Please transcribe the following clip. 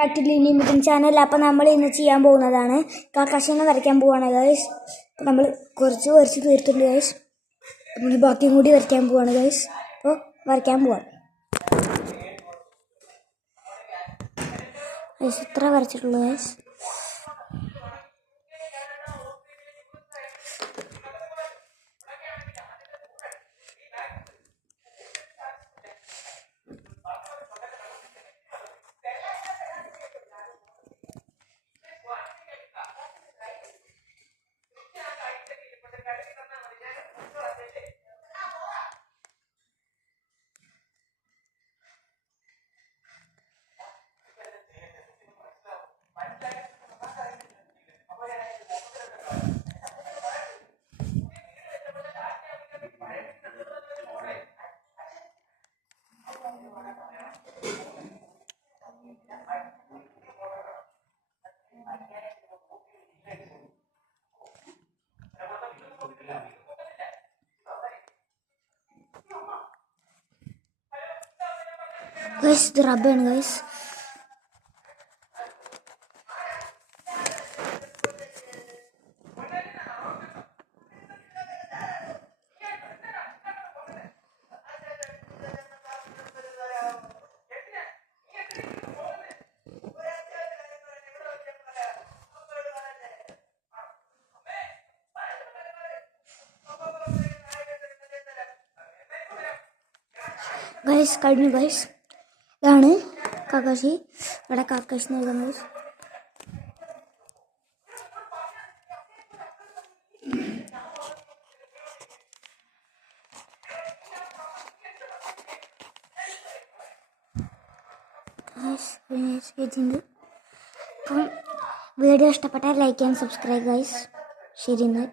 Back to ലിനിമിറ്റൻ channel. അപ്പോൾ നമ്മൾ ഇന്ന് ചെയ്യാൻ പോകുന്നതാണ് കാക്കാശിനെ വരയ്ക്കാൻ പോവാണ് ഗൈസ്. നമ്മൾ കുറച്ച് തീർത്തിട്ടുണ്ട് ഗൈസ്. നമ്മൾ ബാക്കിയും കൂടി വരയ്ക്കാൻ പോവാണ് ഗൈസ്. അപ്പോൾ വരയ്ക്കാൻ പോവാം ഗൈസ്. ഇത്ര വരച്ചിട്ടുള്ളൂ ഗൈസ്. ഗൈസ് ഇത് റബ്ബാണ് ഗൈസ്. ഗൈസ് കഴിഞ്ഞു ഗൈസ്. ഇതാണ് കാക്കാശി. ഇവിടെ കാക്കാശി നൽകുന്നത്. അപ്പം വീഡിയോ ഇഷ്ടപ്പെട്ടാൽ ലൈക്ക് ആൻഡ് സബ്സ്ക്രൈബ് ഗൈസ്. ശരി എന്നാൽ.